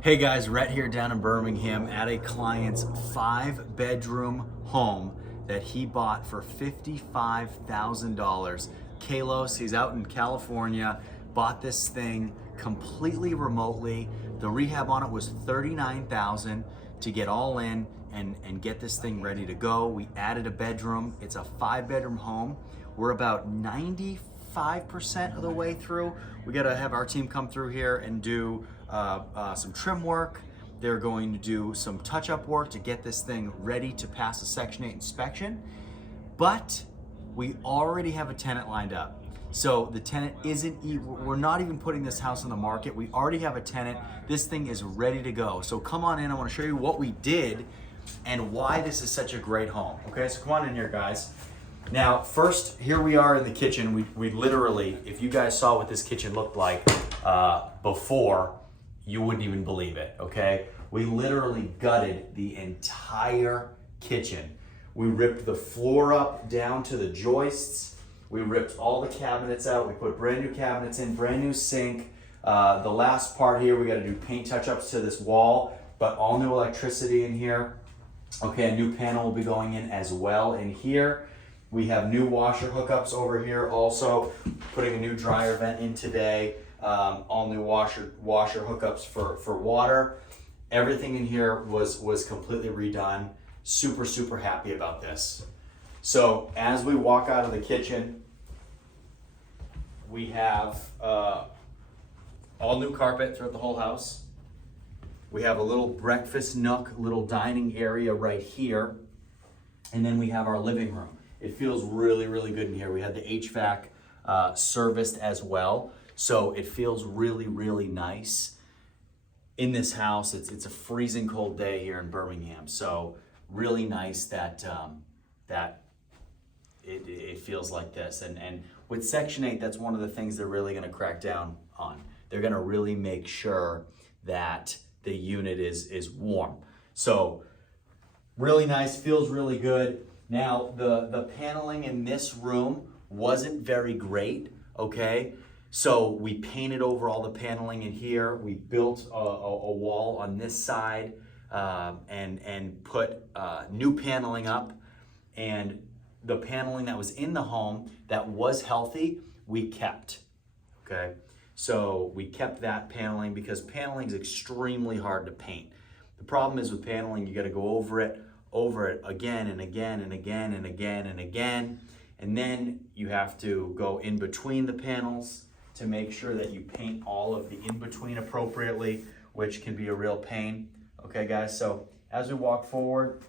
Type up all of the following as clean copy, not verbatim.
Hey guys, Rhett here down in Birmingham at a client's 5-bedroom home that he bought for $55,000. Kalos, he's out in California, bought this thing completely remotely. The rehab on it was $39,000 to get all in and get this thing ready to go. We added a bedroom. It's a 5-bedroom home. We're about 95% of the way through. We got to have our team come through here and do some trim work. They're going to do some touch-up work to get this thing ready to pass a Section 8 inspection. But we already have a tenant lined up. So the tenant we're not even putting this house on the market. We already have a tenant. This thing is ready to go. So come on in, I wanna show you what we did and why this is such a great home. Okay, so come on in here, guys. Now, first, here we are in the kitchen. We literally, if you guys saw what this kitchen looked like before, you wouldn't even believe it, okay? We literally gutted the entire kitchen. We ripped the floor up down to the joists. We ripped all the cabinets out. We put brand new cabinets in, brand new sink. The last part here, we gotta do paint touch-ups to this wall, but all new electricity in here. Okay, a new panel will be going in as well in here. We have new washer hookups over here also, putting a new dryer vent in today. All new washer hookups for water. Everything in here was completely redone. Super happy about this. So as we walk out of the kitchen, we have all new carpet throughout the whole house. We have a little breakfast nook, little dining area right here. And then we have our living room. It feels really good in here. We had the HVAC serviced as well. So it feels really nice in this house. It's a freezing cold day here in Birmingham. So really nice that it feels like this. And with Section 8, that's one of the things they're really gonna crack down on. They're gonna really make sure that the unit is warm. So really nice, feels really good. Now, the paneling in this room wasn't very great, okay? So we painted over all the paneling in here. We built a wall on this side and put new paneling up. And the paneling that was in the home that was healthy, we kept, okay? So we kept that paneling because paneling is extremely hard to paint. The problem is with paneling, you gotta go over it again and again and again and again and again. And then you have to go in between the panels to make sure that you paint all of the in-between appropriately, which can be a real pain. Okay, guys, so as we walk forward,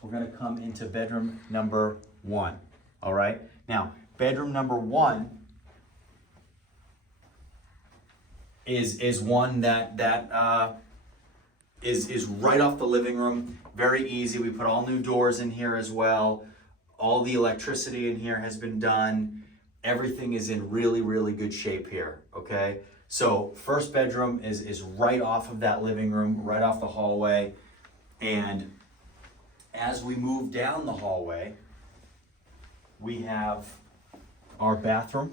we're gonna come into bedroom number 1, all right? Now, bedroom number 1 is one that is right off the living room, very easy. We put all new doors in here as well. All the electricity in here has been done. Everything is in really good shape here, okay? So first bedroom is right off of that living room, right off the hallway. And as we move down the hallway, we have our bathroom,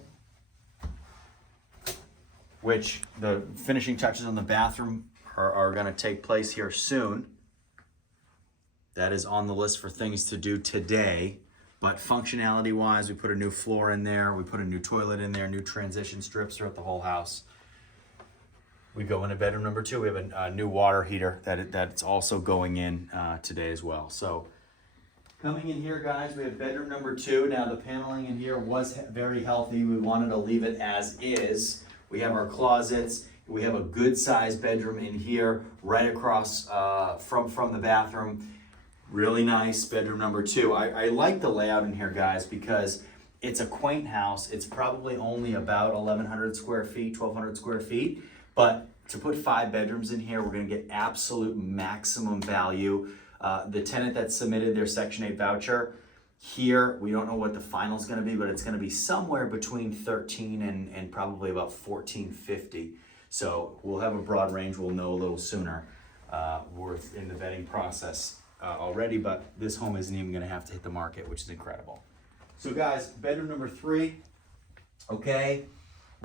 which the finishing touches on the bathroom are gonna take place here soon. That is on the list for things to do today. But functionality wise, we put a new floor in there, we put a new toilet in there, new transition strips throughout the whole house. We go into bedroom number 2, we have a new water heater that's also going in today as well. So coming in here, guys, we have bedroom number 2. Now the paneling in here was very healthy. We wanted to leave it as is. We have our closets. We have a good sized bedroom in here right across from the bathroom. Really nice bedroom number 2. I like the layout in here, guys, because it's a quaint house. It's probably only about 1,100 square feet, 1,200 square feet. But to put 5 bedrooms in here, we're gonna get absolute maximum value. The tenant that submitted their Section 8 voucher, here, we don't know what the final is gonna be, but it's gonna be somewhere between 13 and probably about 1450. So we'll have a broad range, we'll know a little sooner. We're in the vetting process already, but this home isn't even gonna have to hit the market, which is incredible. So guys, bedroom number 3, okay?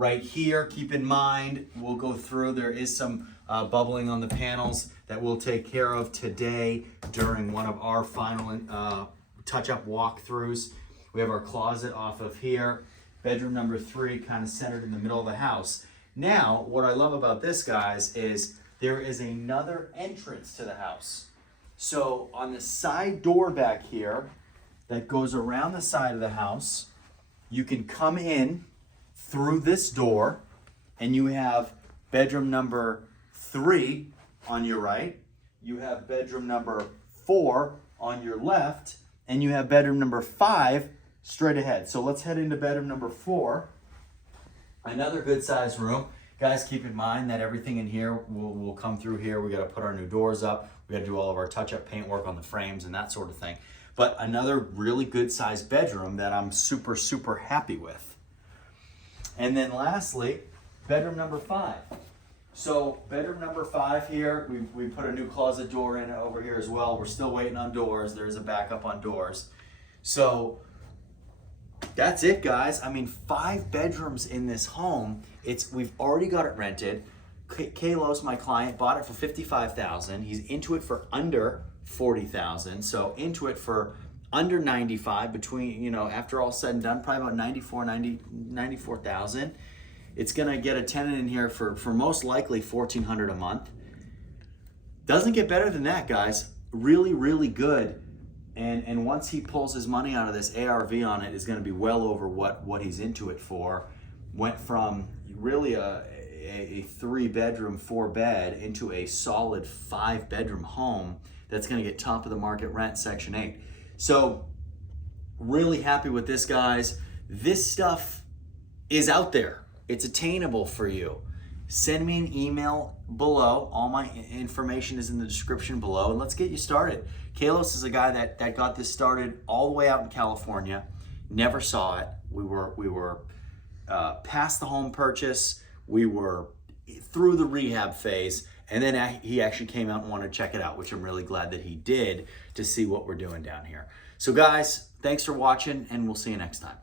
right here. Keep in mind, we'll go through, there is some bubbling on the panels that we'll take care of today during one of our final touch-up walkthroughs. We have our closet off of here. Bedroom number 3 kind of centered in the middle of the house. Now, what I love about this, guys, is there is another entrance to the house. So on the side door back here that goes around the side of the house, you can come in through this door and you have bedroom number 3 on your right, you have bedroom number 4 on your left, and you have bedroom number 5 straight ahead. So let's head into bedroom number 4. Another good sized room. Guys, keep in mind that everything in here will come through here. We got to put our new doors up. We got to do all of our touch-up paint work on the frames and that sort of thing. But another really good sized bedroom that I'm super, super happy with. And then lastly, bedroom number 5. So bedroom number 5 here, we put a new closet door in over here as well. We're still waiting on doors. There is a backup on doors. So that's it, guys. I mean, 5 bedrooms in this home. We've already got it rented. Kalos, my client, bought it for $55,000. He's into it for under $40,000. So into it for under $95,000, between, you know, after all said and done, probably about $94,000. It's gonna get a tenant in here for most likely $1,400 a month. Doesn't get better than that, guys. Really, really good. And once he pulls his money out of this, ARV on it is going to be well over what he's into it for. Went from really a 3-bedroom, 4-bed into a solid 5-bedroom home that's going to get top of the market rent, Section 8. So really happy with this, guys. This stuff is out there. It's attainable for you. Send me an email below. All my information is in the description below, and let's get you started. Kalos is a guy that got this started all the way out in California. Never saw it. We were past the home purchase. We were through the rehab phase, and then he actually came out and wanted to check it out, which I'm really glad that he did, to see what we're doing down here. So guys, thanks for watching, and we'll see you next time.